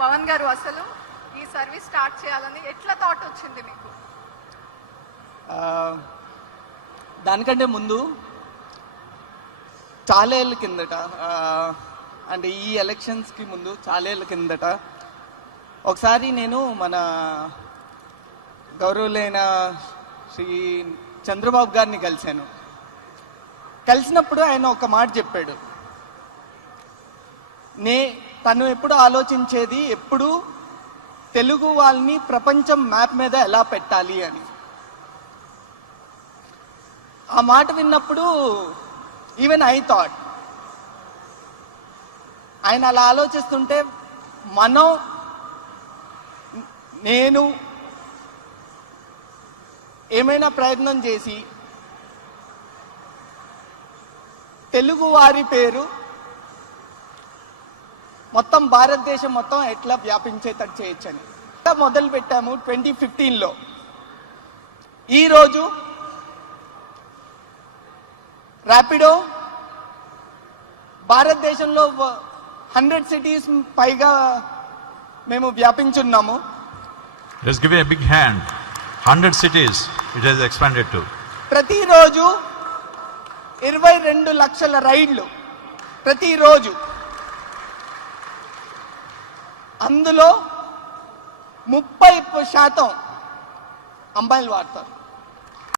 పవన్ గారు, అసలు ఈ సర్వీస్ స్టార్ట్ చేయాలని ఎట్లా థాట్ వచ్చింది మీకు? దానికంటే ముందు చాలా ఏళ్ళ కిందట, అంటే ఈ ఎలక్షన్స్కి ముందు చాలా ఏళ్ళ కిందట ఒకసారి నేను మన గౌరవులైన శ్రీ చంద్రబాబు గారిని కలిసినప్పుడు ఆయన ఒక మాట చెప్పాడు. తను ఎప్పుడు ఆలోచించేది ఎప్పుడు తెలుగు వాళ్ళని ప్రపంచం మ్యాప్ మీద ఎలా పెట్టాలి అని. ఆ మాట విన్నప్పుడు ఈవెన్ ఐ థాట్, ఆయన అలా ఆలోచిస్తుంటే నేను ఏమైనా ప్రయత్నం చేసి తెలుగు వారి పేరు మొత్తం భారతదేశం మొత్తం ఎట్లా వ్యాపించేటట్టు చేయొచ్చని మొదలు పెట్టాము 2015లో. ఈరోజు ర్యాపిడో భారతదేశంలో 100 cities పైగా మేము వ్యాపించున్నాము. Let's give a big hand. 100 cities it has expanded to. ప్రతిరోజు 22 లక్షల రైళ్లు ప్రతిరోజు. అందులో 30% అమ్మాయిలు వాడతారు.